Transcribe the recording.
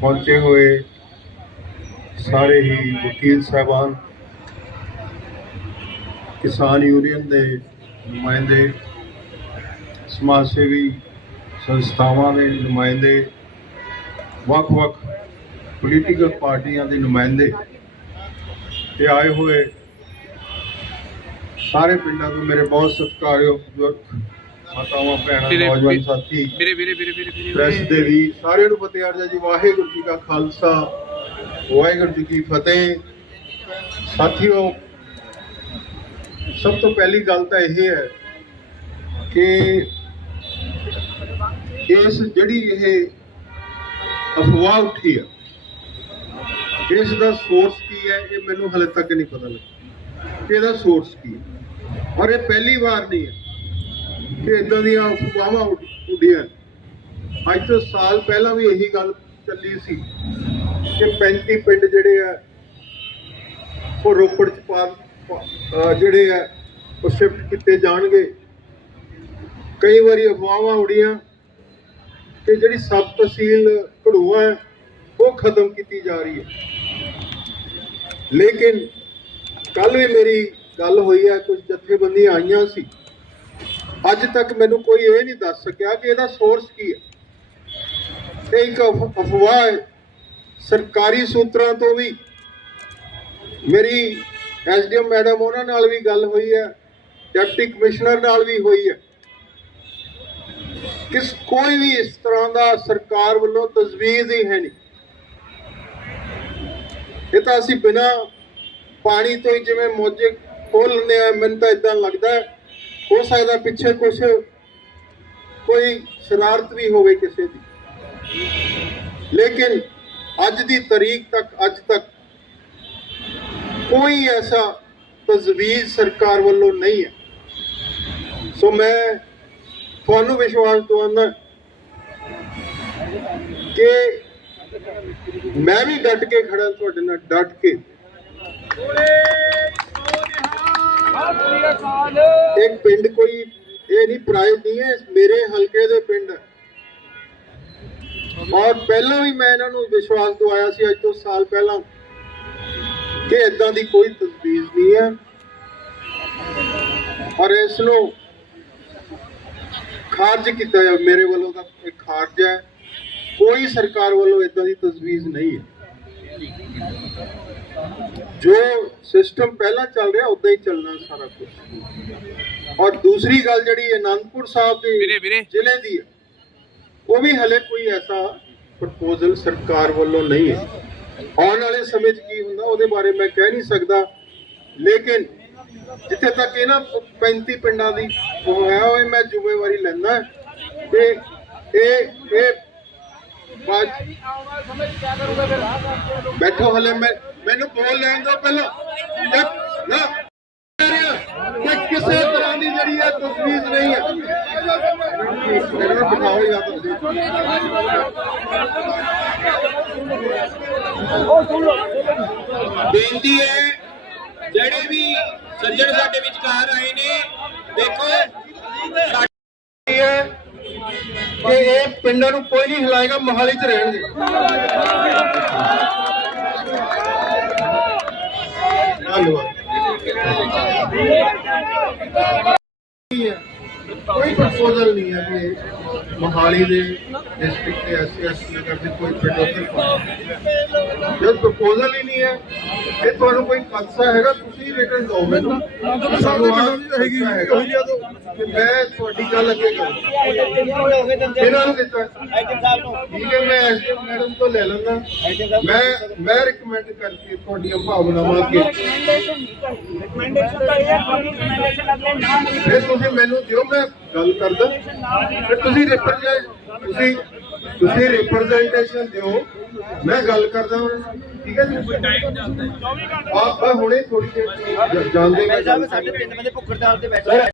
ਪਹੁੰਚੇ ਹੋਏ ਸਾਰੇ ਹੀ ਵਕੀਲ ਸਾਹਿਬਾਨ, ਕਿਸਾਨ ਯੂਨੀਅਨ ਦੇ ਨੁਮਾਇੰਦੇ, ਸਮਾਜ ਸੇਵੀ ਸੰਸਥਾਵਾਂ ਦੇ ਨੁਮਾਇੰਦੇ, ਵੱਖ-ਵੱਖ ਪੋਲੀਟੀਕਲ ਪਾਰਟੀਆਂ ਦੇ ਨੁਮਾਇੰਦੇ ਤੇ ਆਏ ਹੋਏ ਸਾਰੇ ਪਿੰਡਾਂ ਤੋਂ ਮੇਰੇ ਬਹੁਤ ਸਤਿਕਾਰਯੋਗ ਬਜ਼ੁਰਗ ਮਾਤਾਵਾਂ ਭੈਣਾਂ ਨੌਜਵਾਨ ਸਾਥੀ ਵੀਰੇ ਵੀਰੇ ਵੀਰੇ ਵੀਰੇ ਪ੍ਰੈਸ ਦੇ ਵੀ ਸਾਰਿਆਂ ਨੂੰ ਫਤਿਹ ਅਰਜ਼ਾ ਜੀ ਵਾਹਿਗੁਰੂ ਜੀ ਕਾ ਖਾਲਸਾ ਵਾਹਿਗੁਰੂ ਜੀ ਕੀ ਫਤਿਹ। ਸਾਥੀਓ ਸਭ ਤੋਂ ਪਹਿਲੀ ਗੱਲ ਤਾਂ ਇਹ ਹੈ ਕਿ ਇਸ ਜਿਹੜੀ ਇਹ ਅਫਵਾਹ ਉੱਠੀ ਹੈ ਇਸ ਦਾ ਸੋਰਸ ਕੀ ਹੈ ਇਹ ਮੈਨੂੰ ਹਲੇ ਤੱਕ ਨਹੀਂ ਪਤਾ ਲੱਗਾ ਕਿ ਇਹਦਾ ਸੋਰਸ ਕੀ ਹੈ? ਔਰ ਇਹ ਪਹਿਲੀ ਵਾਰ ਨਹੀਂ ਹੈ। ਕਿ ਇਦਾਂ ਦੀਆਂ ਅਫਵਾਹਾਂ ਉੱਡੀਆਂ ਅੱਜ ਤੋਂ ਸਾਲ ਪਹਿਲਾਂ ਵੀ ਇਹੀ ਗੱਲ ਚੱਲੀ ਸੀ ਕਿ 35 ਪਿੰਡ ਜਿਹੜੇ ਆ, ਉਹ ਰੋਪੜ ਚ ਪਾ ਜਿਹੜੇ ਆ, ਉਹ ਸ਼ਿਫਟ ਕੀਤੇ ਜਾਣਗੇ। ਕਈ ਵਾਰੀ ਅਫਵਾਹਾਂ ਉਡੀਆਂ ਕਿ ਜਿਹੜੀ ਸਬ ਤਹਿਸੀਲ ਘੜੂਆ ਹੈ, ਉਹ ਖਤਮ ਕੀਤੀ ਜਾ ਰਹੀ ਹੈ। ਲੇਕਿਨ ਕੱਲ ਵੀ ਮੇਰੀ ਗੱਲ ਹੋਈ ਹੈ, ਕੁਝ ਜਥੇਬੰਦੀਆਂ ਆਈਆਂ ਸੀ। ਅੱਜ ਤੱਕ ਮੈਨੂੰ ਕੋਈ ਇਹ ਨਹੀਂ ਦੱਸ ਸਕਿਆ ਕਿ ਇਹਦਾ ਸੋਰਸ ਕੀ ਹੈ। ਇਹ ਇੱਕ ਅਫ- ਅਫਵਾਹ ਹੈ, ਸਰਕਾਰੀ ਸੂਤਰਾਂ ਤੋਂ ਵੀ। ਮੇਰੀ ਐਸਡੀਐਮ ਮੈਡਮ ਉਹਨਾਂ ਨਾਲ ਵੀ ਗੱਲ ਹੋਈ ਹੈ, ਡਿਪਟੀ ਕਮਿਸ਼ਨਰ ਨਾਲ ਵੀ ਹੋਈ ਹੈ। ਕਿਸ, ਕੋਈ ਵੀ ਇਸ ਤਰ੍ਹਾਂ ਦਾ ਸਰਕਾਰ ਵੱਲੋਂ ਤਜਵੀਜ਼ ਹੀ ਹੈ ਨਹੀਂ। ਇਹ ਤਾਂ ਅਸੀਂ ਬਿਨਾ ਪਾਣੀ ਤੋਂ ਹੀ ਜਿਵੇਂ ਮੋਜੇ ਖੋਲ ਲੈਂਦੇ ਆ ਮੈਨੂੰ ਤਾਂ ਇਦਾਂ ਲੱਗਦਾ ਹੈ ਹੋ ਸਕਦਾ ਪਿੱਛੇ ਕੁਝ ਕੋਈ ਸ਼ਰਾਰਤ ਵੀ ਹੋਵੇ ਕਿਸੇ ਦੀ। ਲੇਕਿਨ ਅੱਜ ਦੀ ਤਰੀਕ ਤੱਕ, ਅੱਜ ਤੱਕ ਕੋਈ ਐਸਾ ਤਜਵੀਜ਼ ਸਰਕਾਰ ਵੱਲੋਂ ਨਹੀਂ ਹੈ। ਸੋ ਮੈਂ ਤੁਹਾਨੂੰ ਵਿਸ਼ਵਾਸ ਦਵਾਉਂਦਾ ਕਿ ਮੈਂ ਵੀ ਡਟ ਕੇ ਖੜਾ ਤੁਹਾਡੇ ਨਾਲ, ਡਟ ਕੇ। ਇੱਕ ਪਿੰਡ ਕੋਈ, ਇਹ ਨਹੀਂ ਪ੍ਰਾਈਜ਼ ਨਹੀਂ ਹੈ, ਮੇਰੇ ਹਲਕੇ ਦੇ ਪਿੰਡ। ਔਰ ਪਹਿਲਾਂ ਵੀ ਮੈਂ ਇਹਨਾਂ ਨੂੰ ਵਿਸ਼ਵਾਸ ਦਵਾਇਆ ਸੀ, ਅੱਜ ਤੋਂ ਸਾਲ ਪਹਿਲਾਂ, ਕਿ ਇਦਾਂ ਦੀ ਕੋਈ ਤਜਵੀਜ਼ ਨਹੀਂ ਹੈ। ਔਰ ਇਸ ਨੂੰ ਖਾਰਜ ਕੀਤਾ ਹੈ ਮੇਰੇ ਵੱਲੋਂ ਦਾ ਖਾਰਜ ਹੈ। ਕੋਈ ਸਰਕਾਰ ਵੱਲੋਂ ਇਦਾਂ ਦੀ ਤਜਵੀਜ਼ ਨਹੀਂ ਹੈ। ਜੋ ਸਿਸਟਮ ਪਹਿਲਾਂ ਚੱਲ ਰਿਹਾ ਉਦਾਂ ਹੀ ਚੱਲਣਾ ਸਾਰਾ ਕੁਝ ਔਰ ਦੂਸਰੀ ਗੱਲ ਜਿਹੜੀ ਅਨੰਦਪੁਰ ਸਾਹਿਬ ਦੇ। ਜ਼ਿਲ੍ਹੇ ਦੀ ਹੈ ਉਹ ਵੀ ਹਲੇ ਕੋਈ ਐਸਾ ਪ੍ਰਪੋਜ਼ਲ ਸਰਕਾਰ ਵੱਲੋਂ ਨਹੀਂ ਹੈ। ਆਉਣ ਵਾਲੇ ਸਮੇਂ 'ਚ ਕੀ ਹੁੰਦਾ ਉਹਦੇ ਬਾਰੇ ਮੈਂ ਕਹਿ ਨਹੀਂ ਸਕਦਾ। ਲੇਕਿਨ ਜਿੱਥੇ ਤੱਕ ਇਹ ਨਾ 35 ਪਿੰਡਾਂ ਦੀ ਉਹ ਹੈ ਉਹ ਮੈਂ ਜ਼ਿੰਮੇਵਾਰੀ ਲੈਂਦਾ। ਤੇ ਇਹ ਇਹ ਬੈਠੋ ਹਲੇ, ਮੈਂ ਮੈਨੂੰ ਬੋਲ ਲੈਣ ਦਿਓ ਪਹਿਲਾਂ। ਨਾ। ਕਿ ਕਿਸੇ ਤਰ੍ਹਾਂ ਦੀ ਜਿਹੜੀ ਹੈ ਤਸਵੀਰ ਨਹੀਂ ਹੈ। ਮੇਰੇ ਬਿਠਾਓ ਜਾਂ ਤੁਸੀਂ। ਬੇਨਤੀ ਹੈ, ਜਿਹੜੇ ਵੀ ਸੱਜਣ ਸਾਡੇ ਵਿਚਕਾਰ ਆਏ ਨੇ, ਦੇਖੋ ਇਹ ਹੈ ਕਿ ਪਿੰਡਾਂ ਨੂੰ ਕੋਈ ਨਹੀਂ ਹਿਲਾਏਗਾ ਮੋਹਾਲੀ 'ਚ ਰਹਿਣਗੇ ਧੰਨਵਾਦ ਨਹੀਂ ਹੈ। ਕੋਈ ਪ੍ਰਪੋਜ਼ਲ ਨਹੀਂ ਹੈ ਕਿ ਮੋਹਾਲੀ ਦੇ ਡਿਸਟ੍ਰਿਕਟ ਦੇ ਐਸਐਸ ਨਗਰ ਦੇ ਕੋਈ ਪਾਉਣਾ ਜਦ ਪ੍ਰਪੋਜ਼ਲ ਹੀ ਨਹੀਂ ਹੈ ਕਿ ਤੁਹਾਨੂੰ ਕੋਈ ਖਦਸ਼ਾ ਹੈਗਾ? ਤੁਸੀਂ ਰਿਟਰਨ ਦਿਓ। ਮੈਨੂੰ ਹੈਗੀ ਕਿ ਮੈਂ ਤੁਹਾਡੀ ਗੱਲ ਅੱਗੇ ਕਰਾਂ ਇਹਨਾਂ ਨੂੰ ਦਿੱਤਾ। ਠੀਕ ਹੈ ਮੈਂ ਮੈਡਮ ਤੋਂ ਲੈ ਲੈਂਦਾ। ਮੈਂ ਮੈਂ ਰਿਕਮੈਂਡ ਕਰਕੇ ਤੁਹਾਡੀਆਂ ਭਾਵਨਾਵਾਂ ਅੱਗੇ। ਫਿਰ ਤੁਸੀਂ ਮੈਨੂੰ ਦਿਓ ਮੈਂ ਗੱਲ ਕਰਦਾ। ਫਿਰ ਤੁਸੀਂ ਰਿਪਰੈਜ਼ੈਂਟ ਤੁਸੀਂ ਤੁਸੀਂ ਰਿਪਰੈਜ਼ੈਂਟੇਸ਼ਨ ਦਿਓ। ਮੈਂ ਗੱਲ ਕਰਦਾ ਨਾਲ ਠੀਕ ਹੈ ਜੀ? ਆਪ ਹੁਣੇ ਥੋੜੀ ਦੇਰ ਜਾਣਦੇ ਸਾਹਿਬ ਸਾਡੇ ਪਿੰਡ ਦੇ ਭੁੱਖੜਦਾਰ ਤੇ ਬੈਠੇ